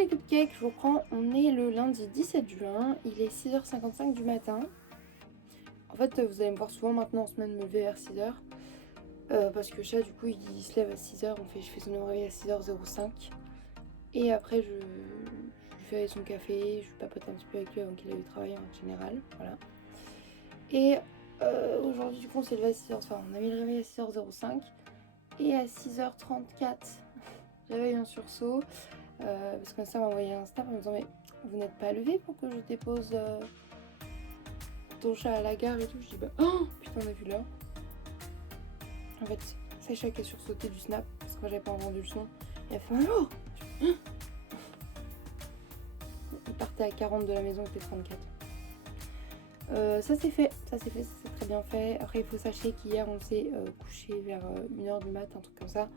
les cupcakes, je vous reprends, on est le lundi 17 juin, il est 6h55 du matin. En fait, vous allez me voir souvent maintenant en semaine me lever vers 6h. Parce que chat, du coup, il se lève à 6h, je fais son réveil à 6h05. Et après, je lui fais son café, je papote un petit peu avec lui avant qu'il aille au travail en général, voilà. Et aujourd'hui, du coup, on s'est levé à 6h, enfin, on a mis le réveil à 6h05. Et à 6h34, réveil en sursaut. Parce que ça m'a envoyé un snap en me disant mais vous n'êtes pas levé pour que je dépose ton chat à la gare et tout. Je dis bah oh putain on a vu l'heure. En fait Sacha qui a sursauté du snap parce que moi j'avais pas entendu le son. Et elle a fait alors il partait à 40 de la maison, il était 34. Ça c'est fait, ça c'est très bien fait. Après il faut sachez qu'hier on s'est couché vers 1h du mat, un truc comme ça.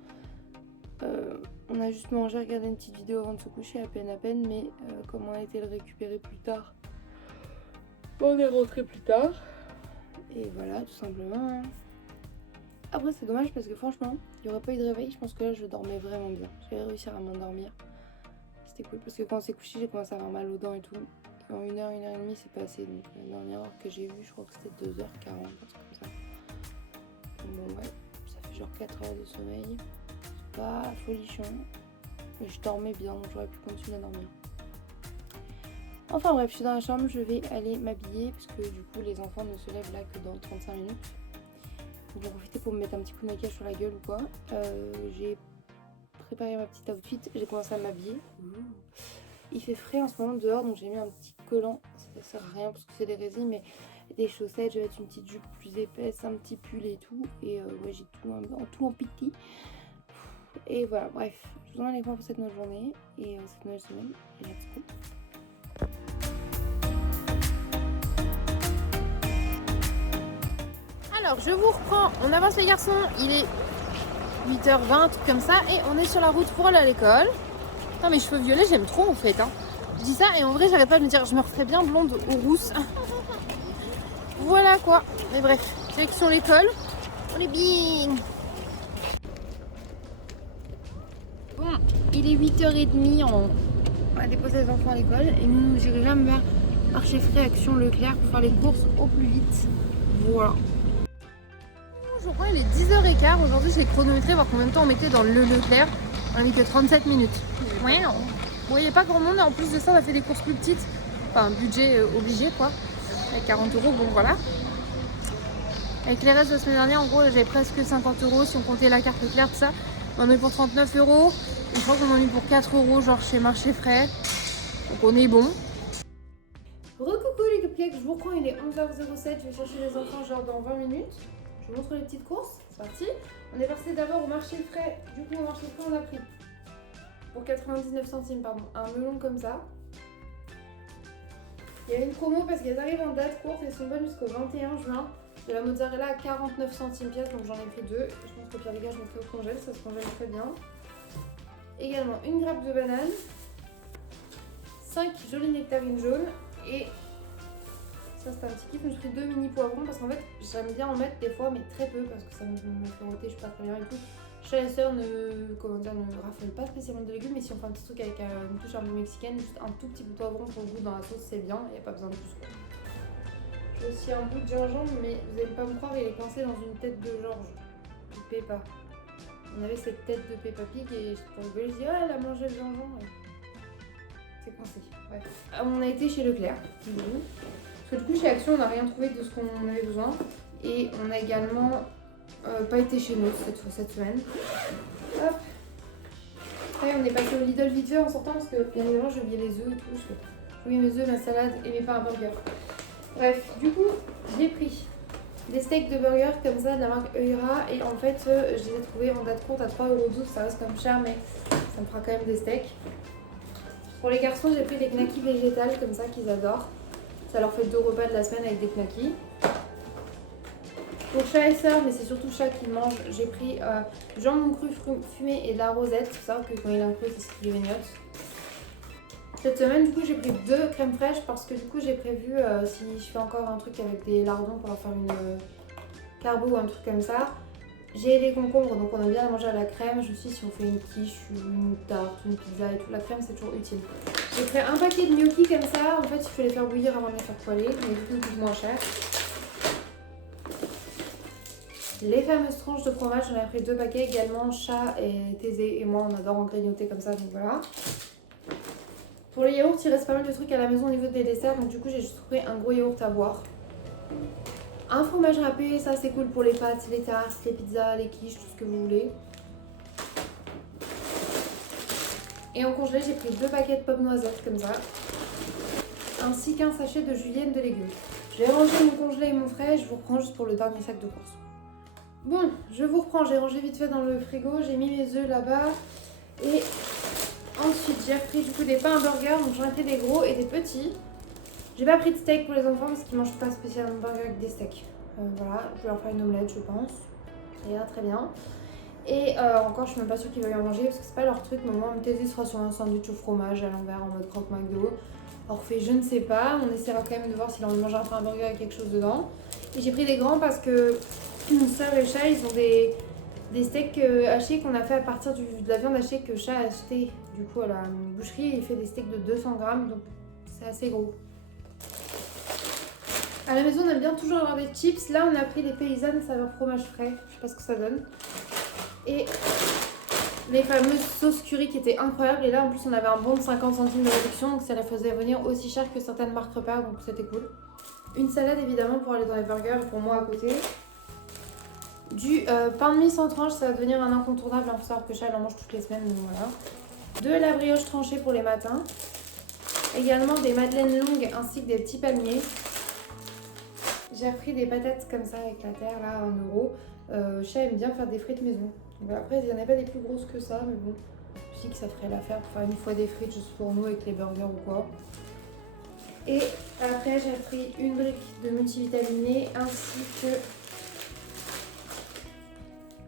On a juste mangé, regardé une petite vidéo avant de se coucher, à peine, mais comme on a été le récupérer plus tard, on est rentré plus tard. Et voilà, tout simplement. Après, c'est dommage parce que franchement, il n'y aurait pas eu de réveil, je pense que là je dormais vraiment bien. J'allais réussir à m'endormir. C'était cool parce que quand on s'est couché, j'ai commencé à avoir mal aux dents et tout. Et en 1h, 1h30, c'est passé. Donc la dernière heure que j'ai vue, je crois que c'était 2h40, un truc comme ça. Donc bon, ouais, ça fait genre 4 heures de sommeil. Pas folichon, mais je dormais bien donc j'aurais pu continuer à dormir. Enfin bref, je suis dans la chambre, je vais aller m'habiller parce que du coup les enfants ne se lèvent là que dans 35 minutes. Donc je vais profiter pour me mettre un petit coup de maquillage sur la gueule ou quoi. J'ai préparé ma petite outfit, j'ai commencé à m'habiller. Il fait frais en ce moment dehors donc j'ai mis un petit collant, ça sert à rien parce que c'est des résines, mais des chaussettes, je vais mettre une petite jupe plus épaisse, un petit pull et tout. Et ouais, j'ai tout en petit. Et voilà, bref, je vous emmène les points pour cette nouvelle journée et cette nouvelle semaine. Et let's go. Alors, je vous reprends, on avance les garçons, il est 8h20, un truc comme ça, et on est sur la route pour aller à l'école. Putain, mes cheveux violets, j'aime trop en fait. Je dis ça, et en vrai, j'arrête pas de me dire, je me referais bien blonde ou rousse. Voilà quoi, mais bref, direction l'école, on est bien. Bon, il est 8h30, on a déposé les enfants à l'école et nous dirigeons vers Marché Frais Action Leclerc pour faire les courses au plus vite. Voilà. Bonjour, il est 10h15, aujourd'hui j'ai chronométré voir combien de temps on mettait dans le Leclerc. On a mis que 37 minutes. Ouais, non. Bon, il n'y a pas grand monde et en plus de ça on a fait des courses plus petites. Enfin, budget obligé quoi. Avec 40 €, bon voilà. Avec les restes de la semaine dernière, en gros, j'avais presque 50 € si on comptait la carte Leclerc, tout ça. On en a eu pour 39 €. Et je crois qu'on en a eu pour 4 € genre chez Marché Frais. Donc on est bon. Recoucou les cupcakes, je vous reprends, il est 11h07. Je vais chercher les enfants genre dans 20 minutes. Je vous montre les petites courses, c'est parti. On est passé d'abord au Marché Frais. Du coup, au Marché Frais, on a pris pour 99 centimes, pardon, un melon comme ça. Il y a une promo parce qu'elles arrivent en date courte et sont bonnes jusqu'au 21 juin. De la mozzarella à 49 centimes pièce, donc j'en ai pris deux. Je pense qu'au pire des cas, je mettrai au congèle, ça se congèle très bien. Également une grappe de banane, 5 jolies nectarines jaunes et ça c'est un petit kiff. Je me suis pris 2 mini poivrons parce qu'en fait j'aime bien en mettre des fois, mais très peu parce que ça me fait roter, je suis pas très bien et tout. Chat et soeur ne raffolent pas spécialement de légumes, mais si on fait un petit truc avec une touche un peu mexicaine, juste un tout petit bout de poivron pour le goût dans la sauce, c'est bien, il n'y a pas besoin de plus quoi. J'ai aussi un bout de gingembre, mais vous n'allez pas me croire, il est coincé dans une tête de Georges, de Peppa. On avait cette tête de Peppa Pig et pour rigoler, je dis ah, elle a mangé le gingembre. C'est coincé. Ouais. On a été chez Leclerc, parce que du coup chez Action on n'a rien trouvé de ce qu'on avait besoin. Et on a également pas été chez nous cette semaine. Hop. Après on est passé au Lidl vite fait en sortant parce que bien évidemment j'ai oublié les œufs et tout. J'ai oublié mes œufs, ma salade et mes pains à burger. Bref, du coup j'ai pris des steaks de burger comme ça de la marque Eura et en fait je les ai trouvés en date courte à 3,12 €, ça reste comme cher mais ça me fera quand même des steaks. Pour les garçons j'ai pris des knackis végétales comme ça qu'ils adorent. Ça leur fait 2 repas de la semaine avec des knackis. Pour chat et soeur, mais c'est surtout chat qui mange, j'ai pris du jambon cru fumé et de la rosette. Il faut savoir que quand il est inclus c'est ce qui grignote. Cette semaine, du coup, j'ai pris 2 crèmes fraîches parce que du coup, j'ai prévu, si je fais encore un truc avec des lardons pour leur faire une carbo ou un truc comme ça, J'ai les concombres, donc on aime bien manger à la crème. Je me suis dit, si on fait une quiche, une tarte, une pizza et tout, la crème c'est toujours utile. J'ai pris un paquet de gnocchis comme ça. En fait, il faut les faire bouillir avant de les faire poêler, mais du coup, ils coûtent moins cher. Les fameuses tranches de fromage, j'en ai pris 2 paquets également. Chat et Thésée et moi, on adore en grignoter comme ça, donc voilà. Pour les yaourts, il reste pas mal de trucs à la maison au niveau des desserts, donc du coup, j'ai juste trouvé un gros yaourt à boire. Un fromage râpé, ça c'est cool pour les pâtes, les tartes, les pizzas, les quiches, tout ce que vous voulez. Et en congelé, j'ai pris 2 paquets de pommes noisettes comme ça, ainsi qu'un sachet de julienne de légumes. J'ai rangé mon congelé et mon frais, je vous reprends juste pour le dernier sac de course. Bon, je vous reprends, j'ai rangé vite fait dans le frigo, j'ai mis mes œufs là-bas. Et ensuite, j'ai repris du coup des pains à burger, donc j'en ai pris des gros et des petits. J'ai pas pris de steak pour les enfants parce qu'ils mangent pas spécialement burger avec des steaks. Voilà, je vais leur faire une omelette, je pense. Ça ira très bien. Et encore, je suis même pas sûre qu'ils veuillent en manger parce que c'est pas leur truc. Mais moi, MTZ sera sur un sandwich au fromage à l'envers en mode croque McDo. Orphée, je ne sais pas. On essaiera quand même de voir s'il a envie de manger un burger avec quelque chose dedans. Et j'ai pris des grands parce que mon soeur et Chat, ils ont des steaks hachés qu'on a fait à partir de la viande hachée que Chat a acheté du coup à la boucherie. Il fait des steaks de 200 grammes, donc c'est assez gros. À la maison, on aime bien toujours avoir des chips. Là, on a pris des paysannes saveur fromage frais. Je sais pas ce que ça donne. Et les fameuses sauces curry qui étaient incroyables. Et là, en plus, on avait un bon de 50 centimes de réduction. Donc, ça les faisait venir aussi cher que certaines marques repères. Donc, c'était cool. Une salade, évidemment, pour aller dans les burgers et pour moi à côté. Du pain de mie sans tranche, ça va devenir un incontournable. Il faut savoir que Chat, elle en mange toutes les semaines. Donc, voilà. De la brioche tranchée pour les matins. Également des madeleines longues ainsi que des petits palmiers. J'ai pris des patates comme ça avec la terre là, à 1 €. Chat aime bien faire des frites maison. Donc après, il n'y en a pas des plus grosses que ça, mais bon, je me suis dit que ça ferait l'affaire pour faire une fois des frites juste pour nous avec les burgers ou quoi. Et après, j'ai pris une brique de multivitaminé ainsi que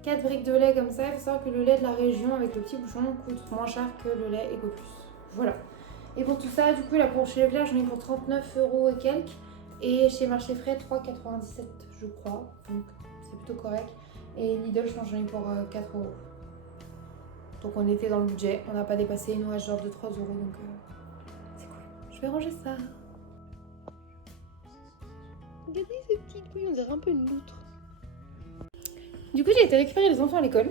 4 briques de lait comme ça. Il faut savoir que le lait de la région avec le petit bouchon coûte moins cher que le lait Eco Plus. Voilà. Et pour tout ça, du coup, là pour chez Leclerc, j'en ai pour 39 € et quelques. Et chez Marché Frais, 3,97 € je crois. Donc c'est plutôt correct. Et Lidl, je pense j'en ai pour 4 €. Donc on était dans le budget. On n'a pas dépassé une ouage genre de 3 €. Donc c'est cool. Je vais ranger ça. Regardez ce petit couille, on dirait un peu une loutre. Du coup, j'ai été récupérer les enfants à l'école.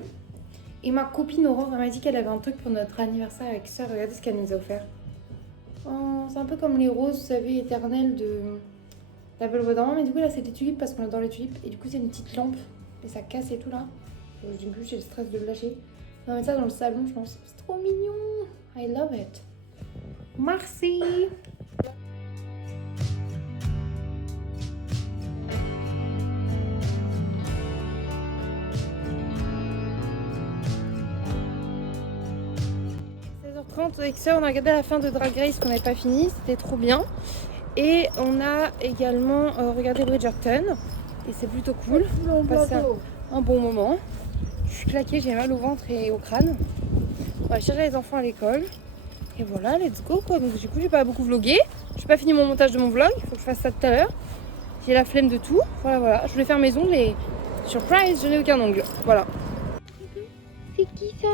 Et ma copine Aurore m'a dit qu'elle avait un truc pour notre anniversaire avec sœur. Regardez ce qu'elle nous a offert. Oh, c'est un peu comme les roses, vous savez, éternelles de la Belle Voix d'Amant. Mais du coup, là, c'est des tulipes parce qu'on adore les tulipes. Et du coup, c'est une petite lampe. Et ça casse et tout là. Du coup, j'ai le stress de le lâcher. On va mettre ça dans le salon, je pense. C'est trop mignon. I love it. Merci. 16h30 avec ça, on a regardé la fin de Drag Race qu'on n'avait pas fini, c'était trop bien. Et on a également regardé Bridgerton et c'est plutôt cool. On passe un bon moment. Je suis claquée, j'ai mal au ventre et au crâne. On va chercher les enfants à l'école. Et voilà, let's go quoi. Donc du coup, j'ai pas beaucoup vlogué. J'ai pas fini mon montage de mon vlog, il faut que je fasse ça tout à l'heure. J'ai la flemme de tout. Voilà. Je voulais faire mes ongles et surprise, je n'ai aucun ongle. Voilà. C'est qui ça?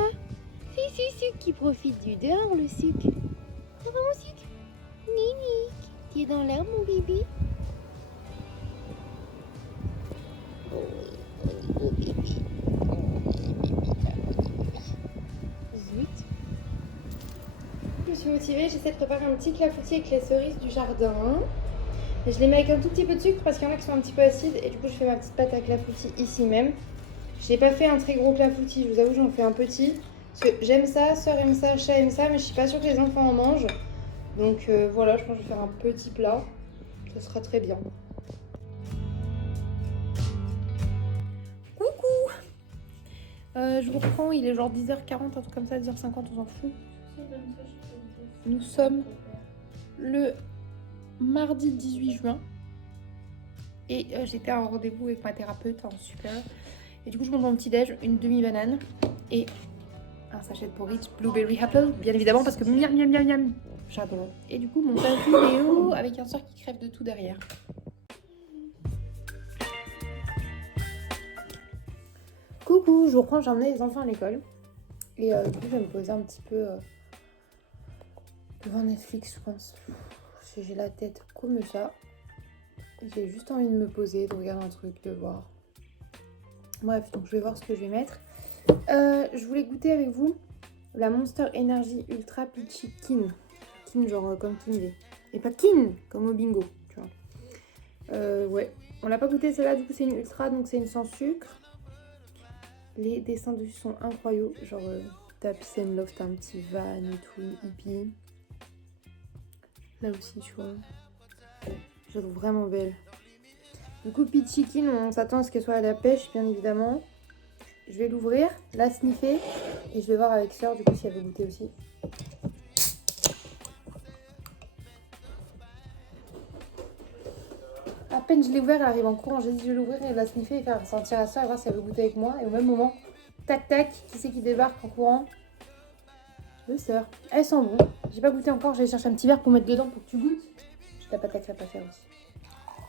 C'est Suc qui profite du dehors, le Suc. Ça va mon Suc? Ninique, tu es dans l'air mon bébé? Oh bébé. Zut. Je me suis motivée, j'essaie de préparer un petit clafoutis avec les cerises du jardin. Et je les mets avec un tout petit peu de sucre parce qu'il y en a qui sont un petit peu acides. Et du coup, je fais ma petite pâte à clafoutis ici même. Je n'ai pas fait un très gros clafoutis, je vous avoue, j'en fais un petit. Parce que j'aime ça, sœur aime ça, chat aime ça, mais je suis pas sûre que les enfants en mangent. Donc voilà, je pense que je vais faire un petit plat. Ça sera très bien. Coucou. Je vous reprends, il est genre 10h40, un truc comme ça, 10h50, on s'en fout. Nous sommes le mardi 18 juin. Et j'étais en rendez-vous avec ma thérapeute en super. Et du coup, je mange mon petit déj, une demi-banane et un sachet de porridge blueberry apple, bien évidemment, parce que miam miam miam miam, j'adore. Et du coup, mon montage vidéo avec un sort qui crève de tout derrière. Coucou, Coucou, je vous reprends, j'ai emmené les enfants à l'école. Et du coup, je vais me poser un petit peu devant Netflix, je pense. J'ai la tête comme ça. J'ai juste envie de me poser, de regarder un truc, de voir. Bref, donc je vais voir ce que je vais mettre. Je voulais goûter avec vous la Monster Energy Ultra Peachy Kin. Kin, genre comme Kinley. Et pas Kin, comme au bingo, tu vois. Ouais, on l'a pas goûté celle-là, du coup c'est une ultra, donc c'est une sans sucre. Les dessins dessus sont incroyables, genre t'as Peace and Love, t'as un petit van et tout, hippie. Là aussi, tu vois. Je la trouve vraiment belle. Du coup, Peachy Kin, on s'attend à ce qu'elle soit à la pêche, bien évidemment. Je vais l'ouvrir, la sniffer, et je vais voir avec Sœur, du coup, si elle veut goûter aussi. À peine je l'ai ouvert, elle arrive en courant. J'ai dit je vais l'ouvrir et la sniffer et faire sentir à Sœur et voir si elle veut goûter avec moi. Et au même moment, tac tac, qui c'est qui débarque en courant? Le Sœur. Elle sent bon. J'ai pas goûté encore, j'allais chercher un petit verre pour mettre dedans pour que tu goûtes. Je t'ai pas tac, ça pas faire aussi.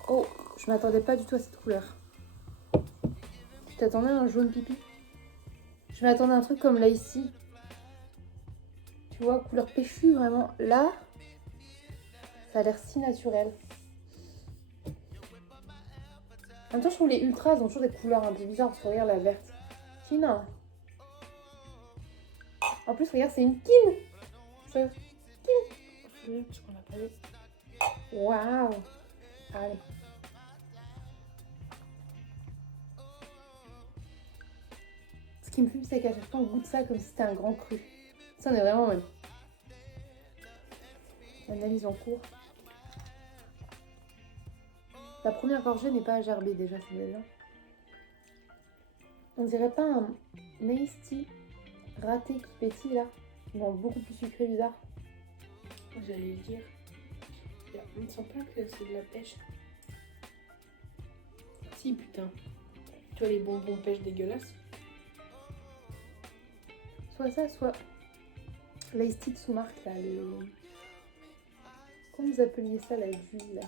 Oh, je m'attendais pas du tout à cette couleur. Tu t'attendais à un jaune pipi? Je m'attendais à un truc comme là ici. Tu vois, couleur péchue vraiment. Là, ça a l'air si naturel. En même temps, je trouve les ultras, ils ont toujours des couleurs un peu bizarres. Parce que regarde la verte. Kin. En plus, regarde, c'est une kin. C'est kin. Parce qu'on l'a pas vu. Waouh. Allez. Ce qui me fume, c'est qu'à chaque fois, on goûte ça comme si c'était un grand cru. Ça, on est vraiment mal. Analyse en cours. La première gorgée n'est pas à gerber déjà, c'est déjà. On dirait pas un iced tea raté qui pétille là. Non, beaucoup plus sucré, bizarre. J'allais le dire. On ne sent pas que c'est de la pêche. Si, putain. Tu vois les bonbons pêche dégueulasses? Soit ça, soit l'iced tea de sous-marque là. Comment vous appeliez ça, la jus là?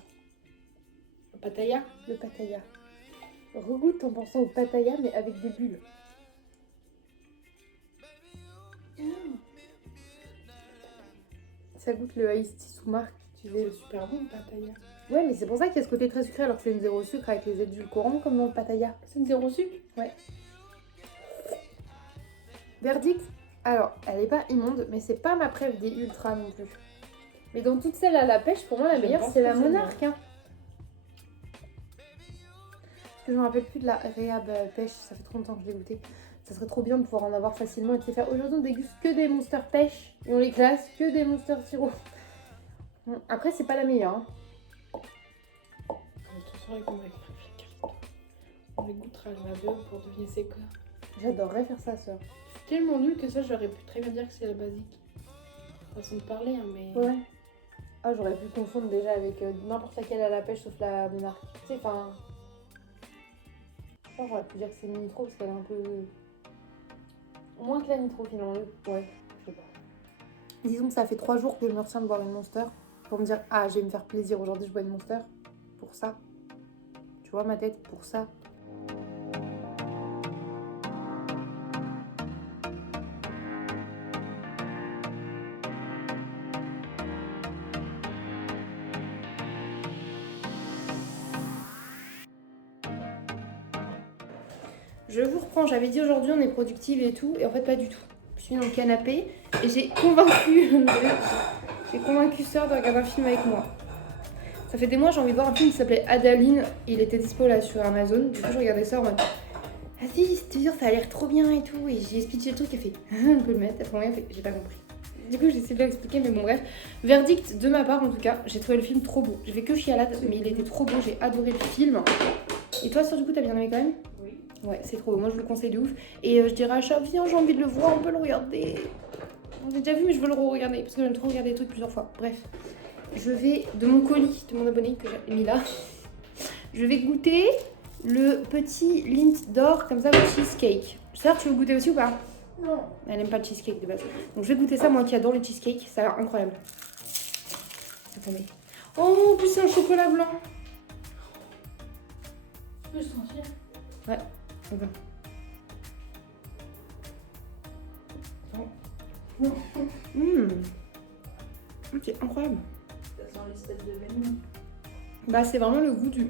Pattaya? Le Pattaya. Regoute en pensant au Pattaya, mais avec des bulles. Ça goûte le iced tea sous marque. Tu sais. C'est super bon le Pattaya. Ouais, mais c'est pour ça qu'il y a ce côté très sucré alors que c'est une zéro sucre avec les édulcorants comme dans le Pattaya. C'est une zéro sucre? Ouais. Verdict. Alors, elle est pas immonde, mais c'est pas ma préf des ultras non plus. Mais dans toutes celles à la pêche, pour moi la J'aime meilleure pas c'est la celle-là. Monarque. Hein. Parce que je me rappelle plus de la Réhab pêche, ça fait trop longtemps que je l'ai goûté. Ça serait trop bien de pouvoir en avoir facilement et de se faire. Aujourd'hui on déguste que des Monster pêche et on les classe que des Monster sirop. Bon, après c'est pas la meilleure. Hein. Je te saurais comme avec Carito. On les goûtera à l'aveugle pour deviner c'est quoi. J'adorerais faire ça, Sœur. C'est tellement nul que ça, j'aurais pu très bien dire que c'est la basique. Façon de parler, hein, mais. Ouais. Ah, j'aurais pu confondre déjà avec n'importe laquelle à la pêche sauf la Monarque. Tu sais, enfin. J'aurais pu dire que c'est une nitro parce qu'elle est un peu. Moins que la nitro finalement. Ouais, je sais pas. Disons que ça fait 3 jours que je me retiens de boire une Monster pour me dire ah, je vais me faire plaisir aujourd'hui, je bois une Monster. Pour ça. Tu vois ma tête, pour ça. Je vous reprends, j'avais dit aujourd'hui on est productive et tout, et en fait pas du tout. Je suis dans le canapé et j'ai convaincu Sœur de regarder un film avec moi. Ça fait des mois j'ai envie de voir un film qui s'appelait Adaline, il était dispo là sur Amazon, du coup je regardais ça en mode vas-y, c'est sûr ça a l'air trop bien et tout, et j'ai expliqué le truc, elle fait on peut le mettre, elle fait j'ai pas compris. Du coup j'ai essayé de l'expliquer mais bon bref, verdict de ma part en tout cas, j'ai trouvé le film trop beau. J'ai fait que chialade mais il était trop beau, j'ai adoré le film. Et toi Sœur du coup t'as bien aimé quand même? Oui. Ouais, c'est trop beau. Moi, je vous le conseille de ouf. Et je dirais à Chat, viens, j'ai envie de le voir, on peut le regarder. On l'a déjà vu, mais je veux le re-regarder parce que j'aime trop regarder des trucs plusieurs fois. Bref, je vais, de mon colis, de mon abonné que j'ai mis là, je vais goûter le petit Lindt d'or, comme ça, le cheesecake. Sœur, tu veux goûter aussi ou pas? Non. Elle aime pas le cheesecake de base. Donc, je vais goûter ça, moi qui adore le cheesecake. Ça a l'air incroyable. Attendez. Oh, en plus, c'est un chocolat blanc. Tu peux le sentir? Ouais. Okay. C'est incroyable. Ça sent l'espèce de vanille. Bah c'est vraiment le goût du...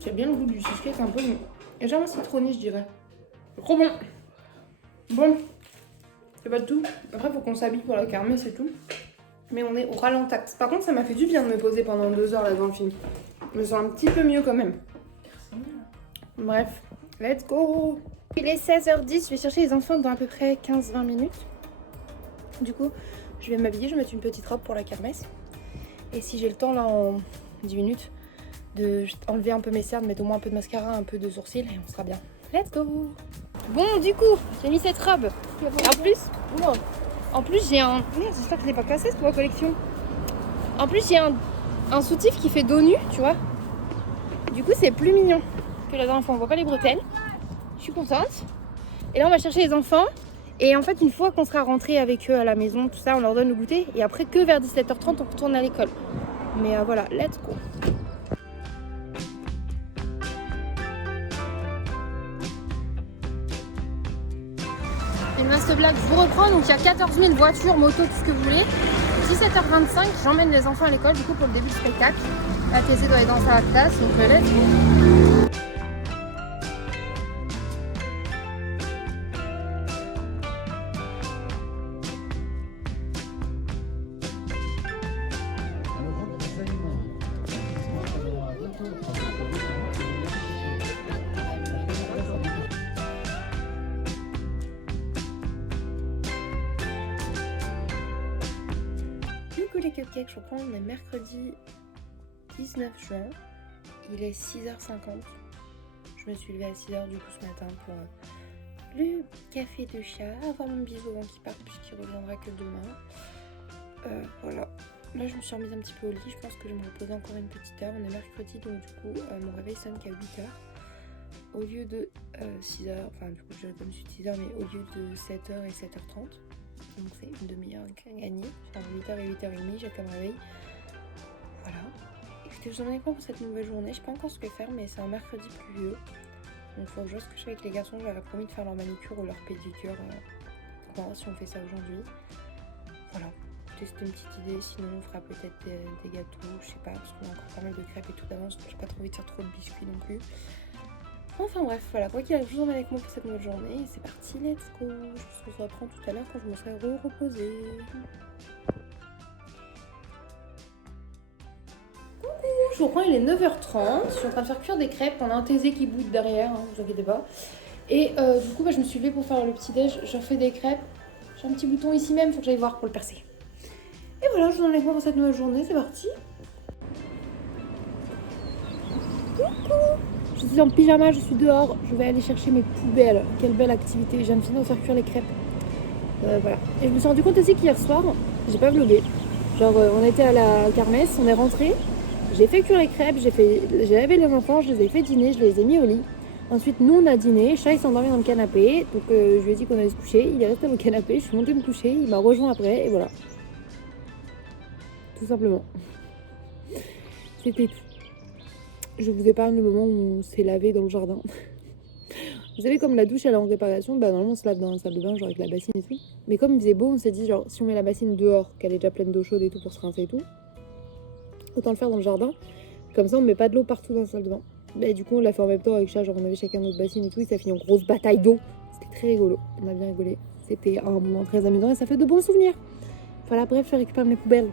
C'est bien le goût du cheesecake un peu, mais légèrement citronné je dirais. C'est trop bon. Bon, c'est pas tout. Après faut qu'on s'habille pour la kermesse et tout. Mais on est au ralentax. Par contre ça m'a fait du bien de me poser pendant 2 heures là dans le film. Je me sens un petit peu mieux quand même. Bref, let's go. Il est 16h10, je vais chercher les enfants dans à peu près 15-20 minutes. Du coup, je vais m'habiller, je vais mettre une petite robe pour la kermesse. Et si j'ai le temps là en 10 minutes de enlever un peu mes cernes, mettre au moins un peu de mascara, un peu de sourcils et on sera bien. Let's go. Bon du coup, j'ai mis cette robe. Et en plus j'ai un... Merde, j'espère que je l'ai pas cassé pour la collection. En plus j'ai un soutif qui fait dos nu, tu vois. Du coup c'est plus mignon que la dernière fois, on voit pas les bretelles. Je suis contente. Et là on va chercher les enfants. Et en fait une fois qu'on sera rentré avec eux à la maison, tout ça, on leur donne le goûter. Et après que vers 17h30 on retourne à l'école. Mais voilà, let's go. Et ben ce blague, je vous reprends. Donc il y a 14 000 voitures, motos, tout ce que vous voulez. 17h25, j'emmène les enfants à l'école du coup pour le début du spectacle. La TC doit être dans sa place, donc let's go. Les cupcakes, je reprends, on est mercredi 19 juin, il est 6h50, je me suis levée à 6h du coup ce matin pour le café de chat, avoir mon bisou avant qu'il parte puisqu'il reviendra que demain. Voilà, là je me suis remise un petit peu au lit, je pense que je vais me reposer encore une petite heure, on est mercredi donc du coup mon réveil sonne qu'à 8h au lieu de 6h, enfin du coup je comme je suis 6h mais au lieu de 7h et 7h30. Donc c'est une demi-heure gagnée, entre 8h et 8h30, j'ai comme réveil. Voilà. Écoutez, je vous emmène pour cette nouvelle journée, je sais pas encore ce que faire mais c'est un mercredi pluvieux. Donc il faut que je vois ce que je fais avec les garçons, je leur ai promis de faire leur manicure ou leur pédicure. On verra si on fait ça aujourd'hui. Voilà, c'était une petite idée, sinon on fera peut-être des gâteaux, je sais pas, parce qu'on a encore pas mal de crêpes et tout d'avance, j'ai pas trop envie de faire trop de biscuits non plus. Enfin bref, voilà, quoi qu'il arrive, je vous emmène avec moi pour cette nouvelle journée et c'est parti, let's go. Je pense que ça reprend tout à l'heure quand je me serai reposée. Coucou, je reprends, il est 9h30, je suis en train de faire cuire des crêpes, on a un thésé qui bout derrière, hein, vous inquiétez pas. Et du coup, je me suis levée pour faire le petit déj, je refais des crêpes. J'ai un petit bouton ici même, faut que j'aille voir pour le percer. Et voilà, je vous emmène avec moi pour cette nouvelle journée, c'est parti. Coucou. Je suis en pyjama, je suis dehors, je vais aller chercher mes poubelles. Quelle belle activité, je viens de finir de faire cuire les crêpes. Voilà. Et je me suis rendu compte aussi qu'hier soir, j'ai pas vlogué. Genre on était à la kermesse, on est rentré, j'ai fait cuire les crêpes, j'ai lavé les enfants, je les ai fait dîner, je les ai mis au lit. Ensuite nous on a dîné, Chat il s'est endormi dans le canapé, donc je lui ai dit qu'on allait se coucher, il est resté dans le canapé, je suis montée me coucher, il m'a rejoint après et voilà. Tout simplement. C'était tout. Je vous épargne le moment où on s'est lavé dans le jardin. Vous savez, comme la douche elle est en réparation, bah normalement on se lave dans la salle de bain, genre avec la bassine et tout. Mais comme il faisait beau, on s'est dit, genre, si on met la bassine dehors, qu'elle est déjà pleine d'eau chaude et tout pour se rincer et tout, autant le faire dans le jardin. Comme ça, on met pas de l'eau partout dans la salle de bain. Bah, du coup, on l'a fait en même temps avec Chat, genre on avait chacun notre bassine et tout, et ça finit en grosse bataille d'eau. C'était très rigolo, on a bien rigolé. C'était un moment très amusant et ça fait de bons souvenirs. Voilà, bref, je récupère mes poubelles.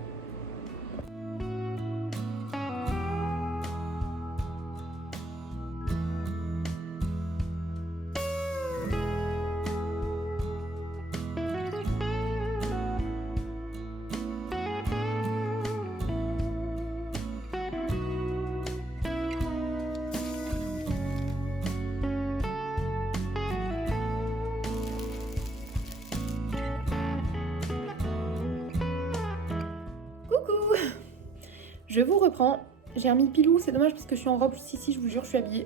Je vous reprends. J'ai remis le pilou, c'est dommage parce que je suis en robe. Si, je vous jure, je suis habillée.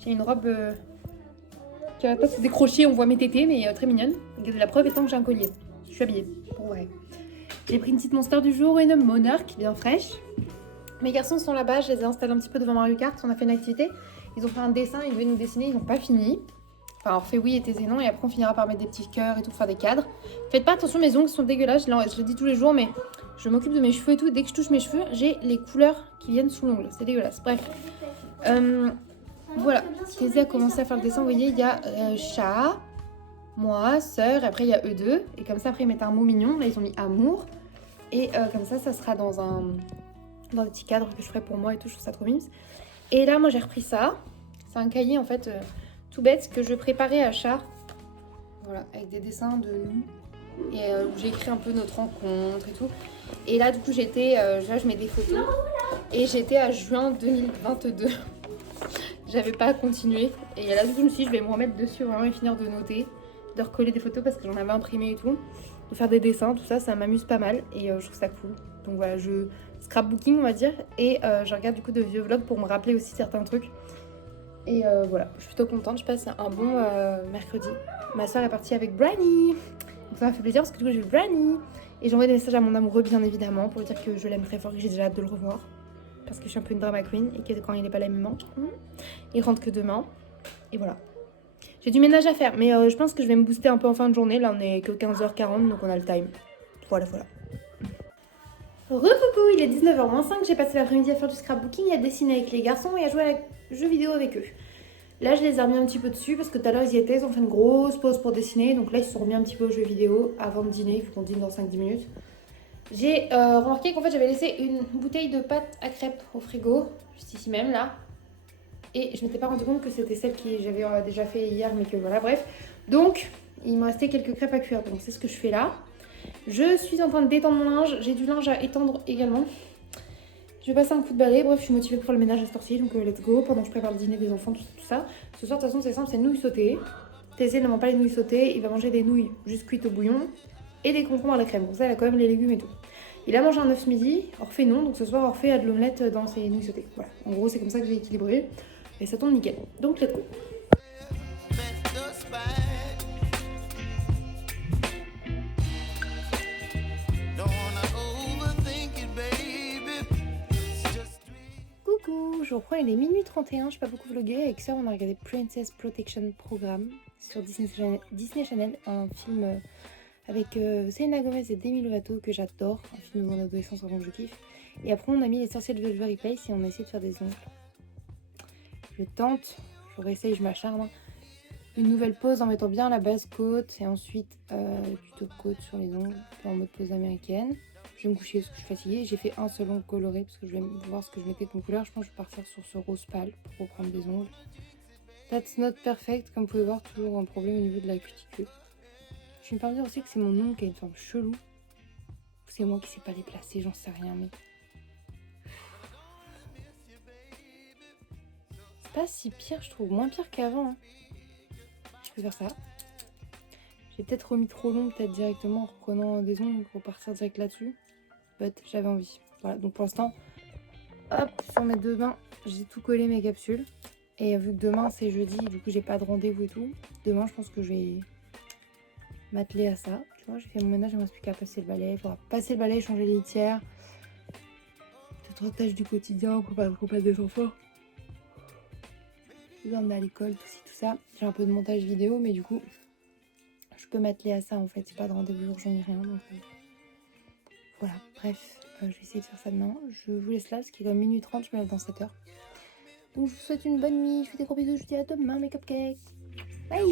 J'ai une robe qui va pas se décrocher, on voit mes tétés, mais très mignonne. La preuve étant que j'ai un collier. Je suis habillée, pour vrai. J'ai pris une petite Monster du jour et une Monarch, bien fraîche. Mes garçons sont là-bas, je les ai installés un petit peu devant Mario Kart. On a fait une activité. Ils ont fait un dessin, ils devaient nous dessiner, ils n'ont pas fini. Enfin, Orphée oui et Thésée non. Et après, on finira par mettre des petits cœurs et tout, faire des cadres. Faites pas attention, mes ongles sont dégueulasses. Je le dis tous les jours, mais je m'occupe de mes cheveux et tout. Dès que je touche mes cheveux, j'ai les couleurs qui viennent sous l'ongle. C'est dégueulasse. Bref. Voilà. Thésée a commencé à faire le dessin. Vous voyez, il y a chat, moi, sœur. Et après, il y a eux deux. Et comme ça, après, ils mettent un mot mignon. Là, ils ont mis amour. Et comme ça sera dans des petits cadres que je ferai pour moi et tout. Je trouve ça trop mimes. Et là, moi, j'ai repris ça. C'est un cahier, en fait, tout bête que je préparais à chat. Voilà, avec des dessins de nous. Et où j'ai écrit un peu notre rencontre et tout. Et là, du coup, là, je mets des photos. Et j'étais à juin 2022. J'avais pas continué. Et là, du coup, je me suis dit, je vais me remettre dessus vraiment et finir de noter, de recoller des photos parce que j'en avais imprimé et tout. De faire des dessins, tout ça, ça m'amuse pas mal. Et je trouve ça cool. Donc voilà, scrapbooking, on va dire. Et je regarde du coup de vieux vlogs pour me rappeler aussi certains trucs. Et voilà, je suis plutôt contente. Je passe un bon mercredi. Ma soeur est partie avec Branny. Donc ça m'a fait plaisir parce que du coup, j'ai vu Branny. Et j'ai envoyé des messages à mon amoureux, bien évidemment, pour lui dire que je l'aime très fort et que j'ai déjà hâte de le revoir. Parce que je suis un peu une drama queen et que quand il n'est pas là, il me manque. Il rentre que demain. Et voilà. J'ai du ménage à faire, mais je pense que je vais me booster un peu en fin de journée. Là, on est que 15h40, donc on a le time. Voilà. Recoucou, il est 19h-5. J'ai passé l'après-midi à faire du scrapbooking, à dessiner avec les garçons et à jouer à jeux vidéo avec eux. Là, je les ai remis un petit peu dessus parce que tout à l'heure, ils y étaient. Ils ont fait une grosse pause pour dessiner. Donc là, ils se sont remis un petit peu aux jeux vidéo avant de dîner. Il faut qu'on dîne dans 5-10 minutes. J'ai remarqué qu'en fait, j'avais laissé une bouteille de pâte à crêpes au frigo, juste ici même, là. Et je m'étais pas rendu compte que c'était celle que j'avais déjà fait hier, mais que voilà, bref. Donc, il me restait quelques crêpes à cuire. Donc, c'est ce que je fais là. Je suis en train de détendre mon linge. J'ai du linge à étendre également. Je vais passer un coup de balai. Bref, je suis motivée pour faire le ménage à cette heure-ci. Donc, let's go. Pendant que je prépare le dîner des enfants, tout ça. Ce soir, de toute façon, c'est simple, c'est nouilles sautées. Thésée ne mange pas les nouilles sautées. Il va manger des nouilles juste cuites au bouillon. Et des concombres à la crème. Comme ça, elle a quand même les légumes et tout. Il a mangé un œuf ce midi. Orphée non. Donc, ce soir, Orphée a de l'omelette dans ses nouilles sautées. Voilà. En gros, c'est comme ça que j'ai équilibré. Et ça tombe nickel. Donc, let's go. Coucou, je reprends, il est minuit 31, je n'ai pas beaucoup vlogué. Avec ça, on a regardé Princess Protection Program sur Disney Channel, un film avec Selena Gomez et Demi Lovato que j'adore, un film de mon adolescence vraiment que je kiffe. Et après, on a mis Les Sorciers de Waverly Place et on a essayé de faire des ongles. Je tente, je réessaye, je m'acharne. Une nouvelle pose en mettant bien la base côte et ensuite du top côte sur les ongles en mode pose américaine. Je vais me coucher parce que je suis fatiguée. J'ai fait un seul ongle coloré parce que je vais voir ce que je mettais comme couleur. Je pense que je vais partir sur ce rose pâle pour reprendre des ongles. That's not perfect. Comme vous pouvez voir, toujours un problème au niveau de la cuticule. Je vais me dire aussi que c'est mon ongle qui a une forme chelou. Ou c'est moi qui sais pas les placer, j'en sais rien. Mais c'est pas si pire, je trouve. Moins pire qu'avant. Hein. Je peux faire ça. J'ai peut-être remis trop long, peut-être directement en reprenant des ongles pour partir direct là-dessus. But j'avais envie. Voilà, donc pour l'instant, hop, sur mes deux mains, j'ai tout collé mes capsules. Et vu que demain c'est jeudi, du coup j'ai pas de rendez-vous et tout. Demain, je pense que je vais m'atteler à ça. Tu vois, j'ai fait mon ménage, il ne me reste plus qu'à passer le balai. Il faudra passer le balai, changer les litières. 2-3 tâches du quotidien, pour pas des enfants. Je vais emmener à l'école, tout ça. J'ai un peu de montage vidéo, mais du coup, je peux m'atteler à ça en fait. C'est pas de rendez-vous urgent ni rien. Donc, voilà, bref, je vais essayer de faire ça demain. Je vous laisse là parce qu'il est comme minuit 30, je me lève dans 7h. Donc je vous souhaite une bonne nuit, je vous fais des gros bisous, je vous dis à demain mes cupcakes. Bye.